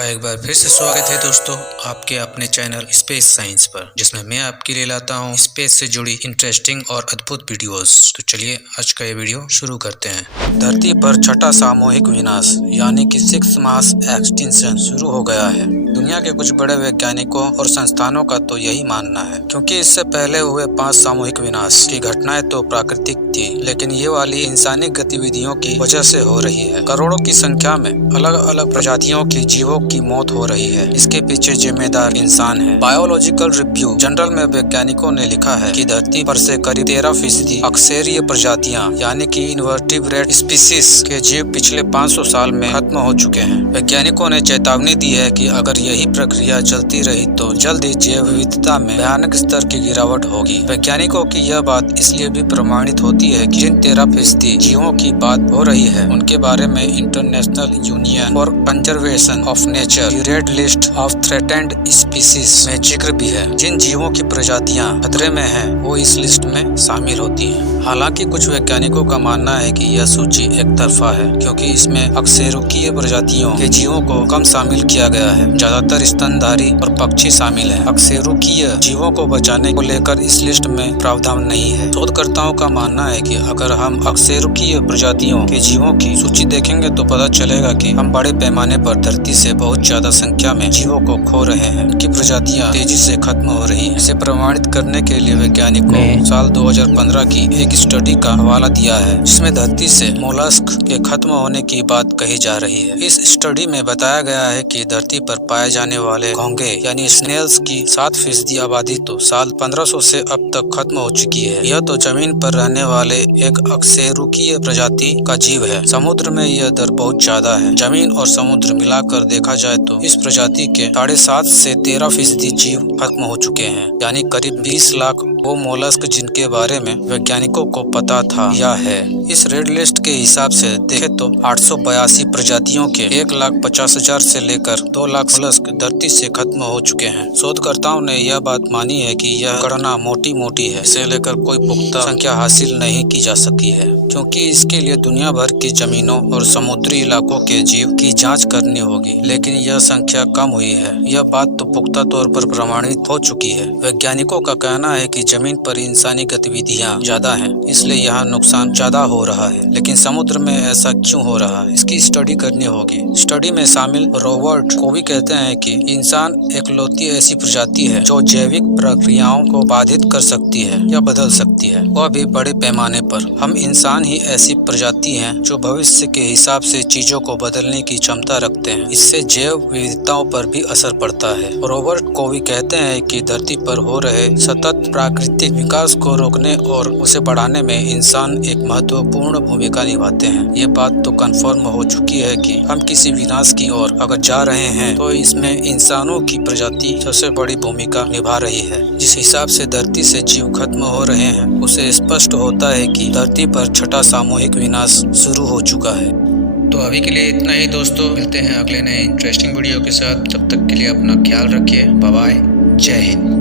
आपका एक बार फिर से स्वागत है दोस्तों आपके अपने चैनल स्पेस साइंस पर, जिसमें मैं आपके लिए लाता हूं स्पेस से जुड़ी इंटरेस्टिंग और अद्भुत वीडियोस। तो चलिए आज का ये वीडियो शुरू करते हैं। धरती पर छठा सामूहिक विनाश यानी कि 6th मास एक्सटिंक्शन शुरू हो गया है। दुनिया के कुछ बड़े वैज्ञानिकों और संस्थानों का तो यही मानना है, क्योंकि इससे पहले हुए 5 सामूहिक विनाश की घटनाएं तो प्राकृतिक थी, लेकिन ये वाली इंसानी गतिविधियों की वजह से हो रही है। करोड़ों की संख्या में अलग अलग प्रजातियों के जीवों की मौत हो रही है। इसके पीछे जिम्मेदार इंसान है। बायोलॉजिकल रिव्यू जर्नल में वैज्ञानिकों ने लिखा है कि धरती पर से करीब 13% अकशेरुकीय प्रजातियां यानी कि इनवर्टिब्रेट स्पीसीज के जीव पिछले 500 साल में खत्म हो चुके हैं। वैज्ञानिकों ने चेतावनी दी है कि अगर यही प्रक्रिया चलती रही तो जल्द ही जैव विविधता में भयानक स्तर की गिरावट होगी। वैज्ञानिकों की यह बात इसलिए भी प्रमाणित होती है कि जिन 13% जीवों की बात हो रही है उनके बारे में International Union for Conservation of Nature की Red List of Threatened Species में जिक्र भी है। जिन जीवों की प्रजातियां खतरे में हैं, वो इस लिस्ट में शामिल होती हैं। हालांकि कुछ वैज्ञानिकों का मानना है कि यह सूची एक तरफा है, क्योंकि इसमें अकशेरुकीय प्रजातियों के जीवों को कम शामिल किया गया है। ज्यादातर स्तनधारी और पक्षी शामिल हैं। अकशेरुकीय जीवों को बचाने को लेकर इस लिस्ट में प्रावधान नहीं है। शोधकर्ताओं का मानना है कि अगर हम अकशेरुकीय प्रजातियों के जीवों की सूची देखेंगे तो पता चलेगा कि हम बड़े पैमाने पर धरती से बहुत ज्यादा संख्या में जीवों को खो रहे हैं। उनकी प्रजातियां तेजी से खत्म हो रही हैं। इसे प्रमाणित करने के लिए वैज्ञानिकों ने साल 2015 की एक स्टडी का हवाला दिया है, जिसमें धरती से मोलस्क के खत्म होने की बात कही जा रही है। इस स्टडी में बताया गया है कि धरती पर पाए जाने वाले घोंघे यानी स्नेल्स की 7% आबादी तो साल 1500 से अब तक खत्म हो चुकी है। यह तो जमीन पर रहने वाले एक अकशेरुकीय प्रजाति का जीव है। समुद्र में यह दर बहुत ज्यादा है। जमीन और समुद्र मिलाकर देखा जाए तो इस प्रजाति के 7.5 से 13% जीव खत्म हो चुके हैं, यानी करीब 20 लाख वो मोलस्क जिनके बारे में वैज्ञानिकों को पता था या है। इस रेड लिस्ट के हिसाब से देखे तो 882 प्रजातियों के 1,50,000 से लेकर 2 लाख मोलस्क धरती से खत्म हो चुके हैं। शोधकर्ताओं ने यह बात मानी है कि यह गणना मोटी है। इसे लेकर कोई पुख्ता संख्या हासिल नहीं की जा सकी है, क्योंकि इसके लिए दुनिया भर की जमीनों और समुद्री इलाकों के जीव की जांच करनी होगी, लेकिन यह संख्या कम हुई है। यह बात तो पुख्ता तौर पर प्रमाणित हो चुकी है। वैज्ञानिकों का कहना है कि जमीन पर इंसानी गतिविधियां ज्यादा हैं, इसलिए यहाँ नुकसान ज्यादा हो रहा है। लेकिन समुद्र में ऐसा क्यों हो रहा है, इसकी स्टडी करनी होगी। स्टडी में शामिल रॉबर्ट कोवी कहते हैं कि इंसान एकलौती ऐसी प्रजाति है जो जैविक प्रक्रियाओं को बाधित कर सकती है या बदल सकती है, वह भी बड़े पैमाने पर। हम इंसान ही ऐसी प्रजाति हैं जो भविष्य के हिसाब से चीजों को बदलने की क्षमता रखते हैं। इससे जैव विविधताओं पर भी असर पड़ता है। रॉबर्ट कोवी कहते हैं कि धरती पर हो रहे सतत प्राकृतिक विकास को रोकने और उसे बढ़ाने में इंसान एक महत्वपूर्ण भूमिका निभाते हैं। ये बात तो कंफर्म हो चुकी है कि हम किसी विनाश की ओर अगर जा रहे हैं तो इसमें इंसानों की प्रजाति सबसे बड़ी भूमिका निभा रही है। जिस हिसाब से धरती से जीव खत्म हो रहे हैं, उससे स्पष्ट होता है कि धरती पर छठा सामूहिक विनाश शुरू हो चुका है। तो अभी के लिए इतना ही दोस्तों, मिलते हैं अगले नए इंटरेस्टिंग वीडियो के साथ। तब तक के लिए अपना ख्याल रखिए। बाय बाय, जय हिंद।